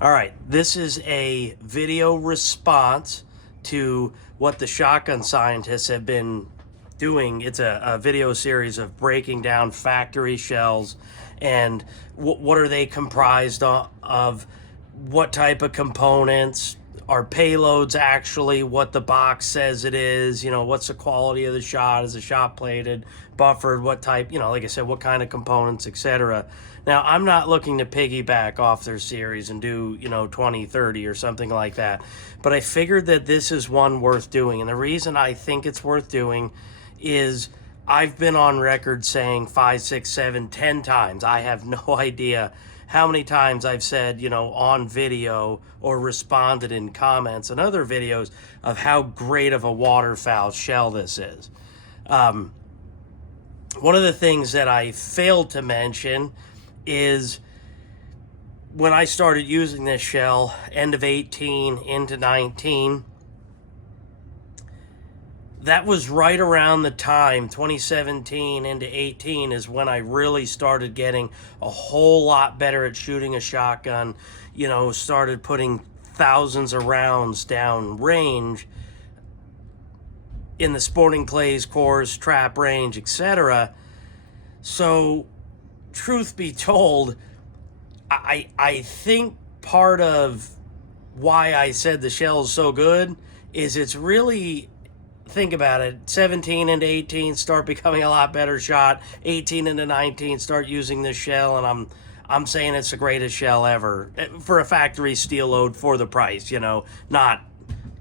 All right, this is a video response to what the shotgun scientists have been doing. It's a video series of breaking down factory shells and what are they comprised of, what type of components, are payloads actually what the box says it is, what's the quality of the shot, is the shot plated, buffered, what type, like I said, what kind of components, etc. Now, I'm not looking to piggyback off their series and do 20, 30 or something like that, but I figured that this is one worth doing. And the reason I think it's worth doing is I've been on record saying 5, 6, 7, 10 times. I have no idea how many times I've said, on video or responded in comments and other videos of how great of a waterfowl shell this is. One of the things that I failed to mention is when I started using this shell, end of 18 into 19, that was right around the time, 2017 into 18, is when I really started getting a whole lot better at shooting a shotgun, started putting thousands of rounds down range in the sporting clays, course, trap range, etc. So, truth be told, I think part of why I said the shell is so good is it's really, think about it, 17 into 18 start becoming a lot better shot, 18 into 19 start using this shell, and I'm saying it's the greatest shell ever for a factory steel load for the price, not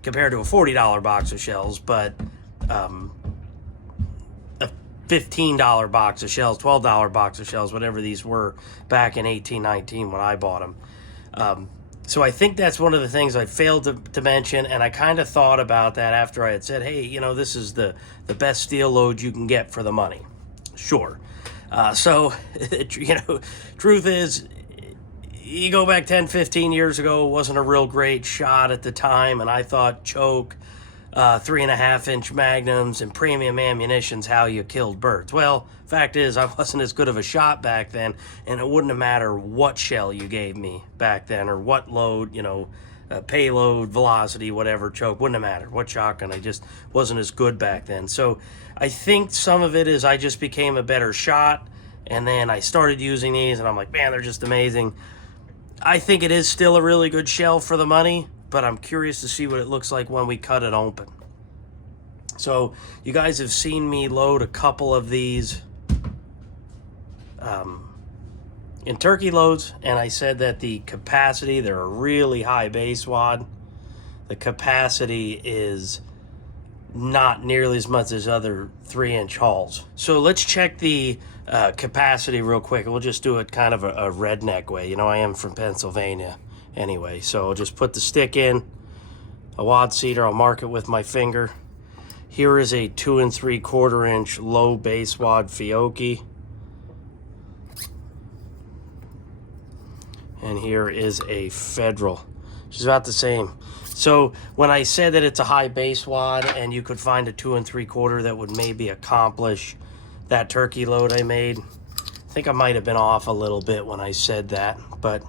compared to a $40 box of shells, but a $15 box of shells, $12 box of shells, whatever these were back in 1819 when I bought them. So I think that's one of the things I failed to mention, and I kind of thought about that after I had said, hey, this is the best steel load you can get for the money. Sure. So, truth is, you go back 10, 15 years ago, it wasn't a real great shot at the time, and I thought choke, 3.5-inch magnums and premium ammunition's how you killed birds. Well, fact is, I wasn't as good of a shot back then, and it wouldn't have mattered what shell you gave me back then, or what load, payload, velocity, whatever, choke, wouldn't have mattered. What shotgun, I just wasn't as good back then. So I think some of it is I just became a better shot, and then I started using these, and I'm like, man, they're just amazing. I think it is still a really good shell for the money, but I'm curious to see what it looks like when we cut it open. So you guys have seen me load a couple of these in turkey loads, and I said that the capacity, they're a really high base wad. The capacity is not nearly as much as other 3-inch hauls. So let's check the capacity real quick. We'll just do it kind of a redneck way. I am from Pennsylvania anyway, so I'll just put the stick in a wad seeder. I'll mark it with my finger. Here is a 2 3/4-inch low base wad Fiocchi, and here is a Federal, which is about the same. So when I said that it's a high base wad and you could find a 2 3/4 that would maybe accomplish that turkey load I made, I think I might have been off a little bit when I said that, but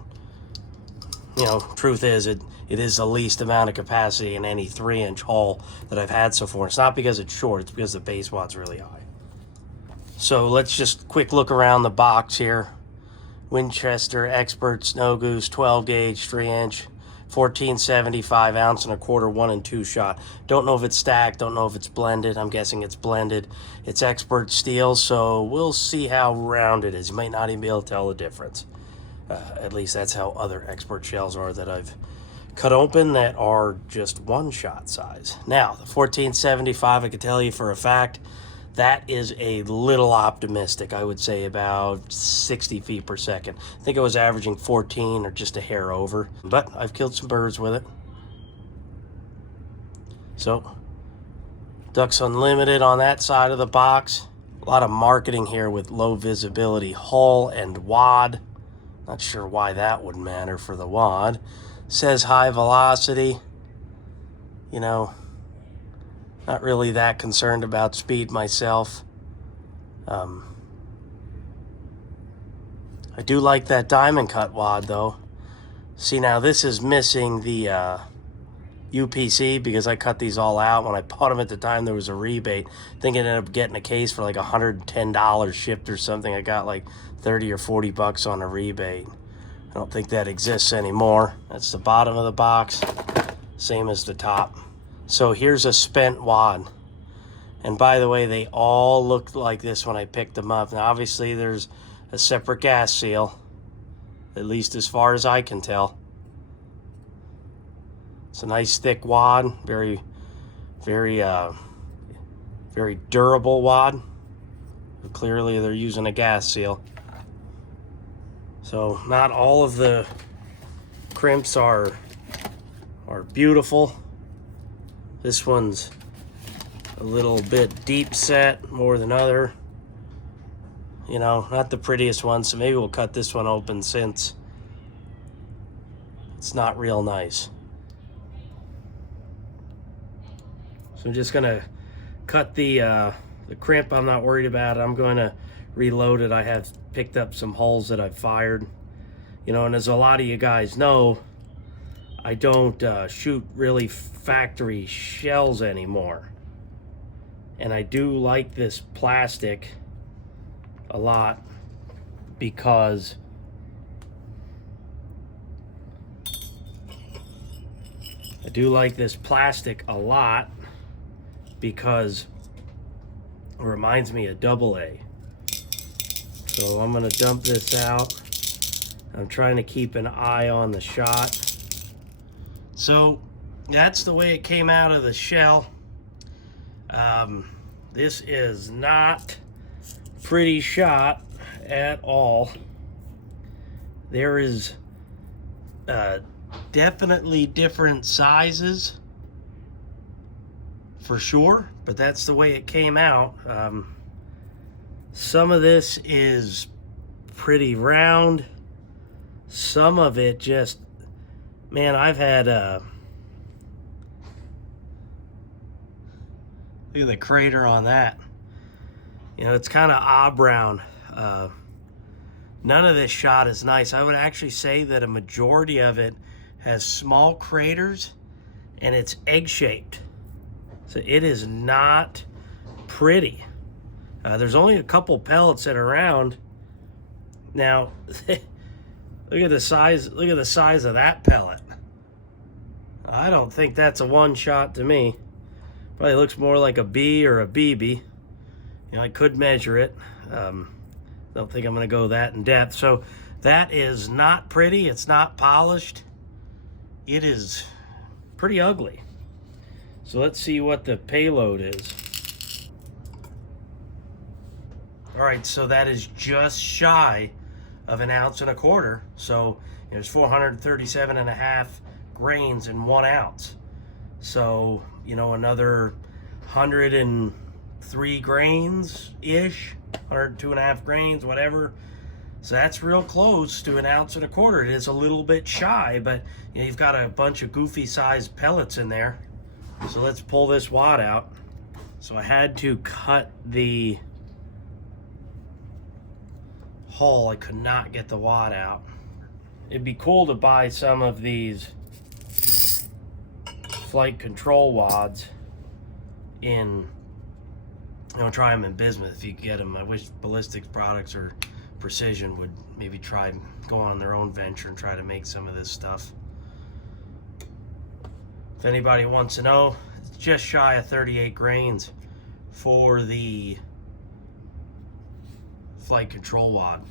truth is, it is the least amount of capacity in any 3-inch haul that I've had so far. It's not because it's short, it's because the base wad's really high. So let's just quick look around the box here. Winchester Xpert Snow Goose 12 gauge 3-inch, 1475 ounce and a quarter 1 and 2 shot. Don't know if it's stacked, don't know if it's blended. I'm guessing it's blended. It's Xpert steel, so we'll see how round it is. You might not even be able to tell the difference. At least that's how other Xpert shells are that I've cut open that are just 1 shot size. Now, the 1475, I can tell you for a fact, that is a little optimistic. I would say about 60 feet per second. I think I was averaging 14 or just a hair over, but I've killed some birds with it. So, Ducks Unlimited on that side of the box. A lot of marketing here with low visibility hull and wad. Not sure why that would matter for the wad. Says high velocity. Not really that concerned about speed myself. I do like that diamond cut wad though. See, now this is missing the UPC because I cut these all out. When I bought them at the time, there was a rebate. I think I ended up getting a case for like $110 shipped or something. I got like 30 or 40 bucks on a rebate. I don't think that exists anymore. That's the bottom of the box, same as the top. So here's a spent wad. And by the way, they all looked like this when I picked them up. Now obviously there's a separate gas seal, at least as far as I can tell. It's a nice thick wad, very durable wad. Clearly they're using a gas seal. So not all of the crimps are beautiful. This one's a little bit deep set more than other. You know, not the prettiest one, so maybe we'll cut this one open since it's not real nice. So I'm just gonna cut the crimp. I'm not worried about it. I'm going to reload it. I have picked up some holes that I've fired. You know, and as a lot of you guys know, I don't shoot really factory shells anymore. And I do like this plastic a lot because it reminds me of AA. So I'm gonna dump this out. I'm trying to keep an eye on the shot. So that's the way it came out of the shell. This is not pretty shot at all. There is definitely different sizes for sure, but that's the way it came out. Some of this is pretty round. Some of it just, man, I've had look at the crater on that. You know, it's kind of odd-brown. None of this shot is nice. I would actually say that a majority of it has small craters and it's egg-shaped. So it is not pretty. There's only a couple pellets that are around. Now, look at the size of that pellet. I don't think that's a one shot to me. Probably looks more like a B or a BB. You know, I could measure it. Don't think I'm gonna go that in depth. So that is not pretty. It's not polished. It is pretty ugly. So let's see what the payload is. All right, so that is just shy of 1.25 ounces. So there's 437.5 grains in 1 ounce. So, you know, another 103 grains ish, 102.5 grains, whatever. So that's real close to 1.25 ounces. It is a little bit shy, but you know, you've got a bunch of goofy sized pellets in there. So let's pull this wad out. So I had to cut the hull. I could not get the wad out. It'd be cool to buy some of these flight control wads in, you know, try them in bismuth if you get them. I wish Ballistics Products or Precision would maybe try go on their own venture and try to make some of this stuff. If anybody wants to know, it's just shy of 38 grains for the flight control wad.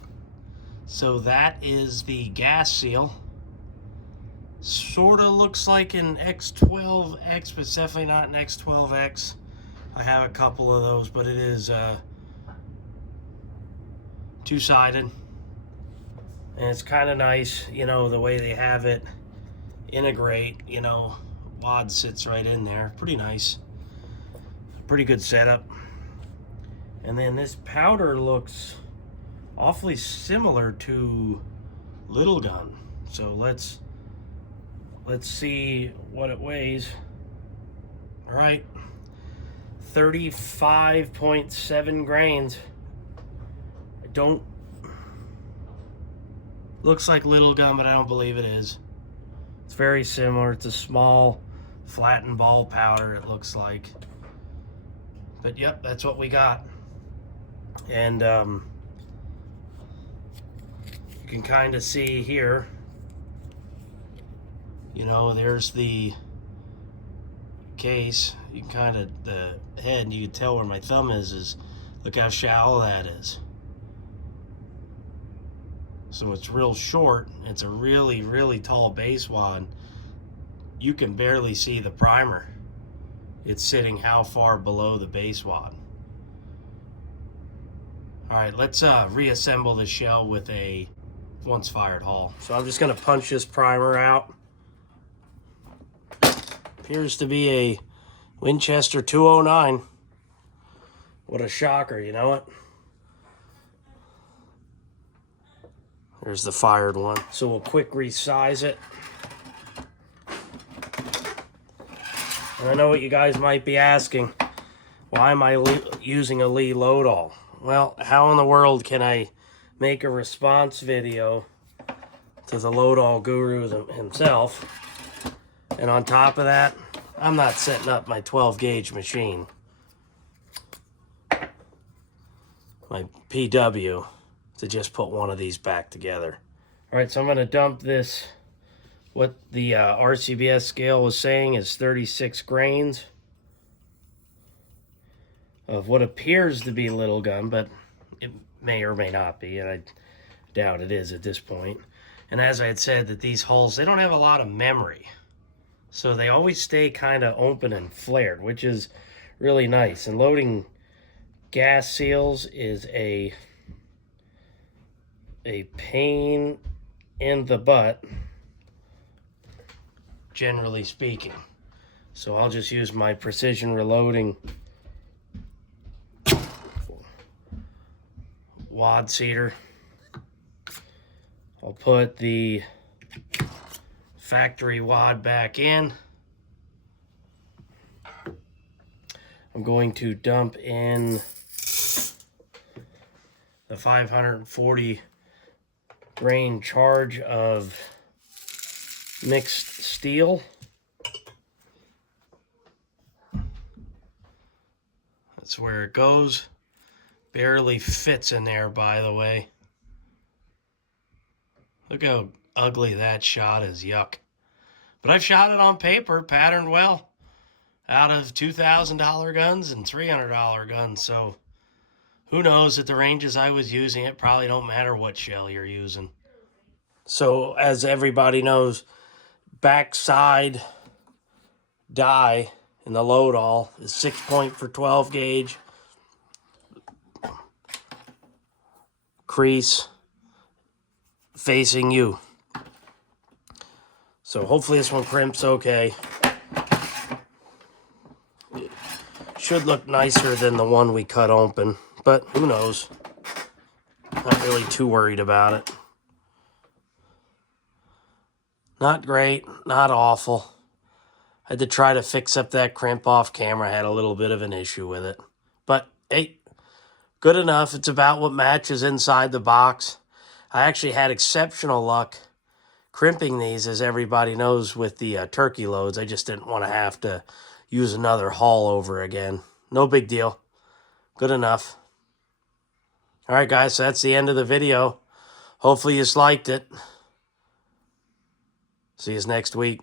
So that is the gas seal. Sort of looks like an X12X, but it's definitely not an X12X. I have a couple of those, but it is two-sided. And it's kind of nice, you know, the way they have it integrate, you know, wad sits right in there. Pretty nice. Pretty good setup. And then this powder looks awfully similar to Little Gun. So let's see what it weighs. All right, 35.7 grains. Looks like Little Gun, but I don't believe it is. It's very similar. It's a small flattened ball powder, it looks like. But yep, that's what we got. And you can kind of see here, you know, there's the case. You can kind of, the head, and you can tell where my thumb is look how shallow that is. So it's real short. It's a really, really tall base wad. You can barely see the primer. It's sitting how far below the base wad. All right, let's reassemble the shell with a once fired hull. So I'm just gonna punch this primer out. Appears to be a Winchester 209. What a shocker, you know it? There's the fired one. So we'll quick resize it. And I know what you guys might be asking. Why am I using a Lee load-all? Well, how in the world can I make a response video to the load-all guru himself? And on top of that, I'm not setting up my 12 gauge machine, my PW, to just put one of these back together. All right, so I'm gonna dump this. What the RCBS scale was saying is 36 grains of what appears to be little gun, but it may or may not be, and I doubt it is at this point. And as I had said, that these hulls, they don't have a lot of memory. So they always stay kind of open and flared, which is really nice. And loading gas seals is a pain in the butt, generally speaking. So I'll just use my precision reloading wad seater. I'll put the factory wad back in. I'm going to dump in the 540 grain charge of mixed steel. That's where it goes. Barely fits in there, by the way. Look how ugly that shot is. Yuck. But I've shot it on paper, patterned well, out of $2,000 guns and $300 guns. So who knows, at the ranges I was using, it probably don't matter what shell you're using. So as everybody knows, backside die in the load all is 6-point for 12 gauge. Crease facing you. So hopefully this one crimps okay. It should look nicer than the one we cut open, but who knows? Not really too worried about it. Not great, not awful. I had to try to fix up that crimp off camera. I had a little bit of an issue with it. But hey, good enough. It's about what matches inside the box. I actually had exceptional luck crimping these, as everybody knows, with the turkey loads. I just didn't want to have to use another hull over again. No big deal. Good enough. All right, guys, so that's the end of the video. Hopefully you liked it. See you next week.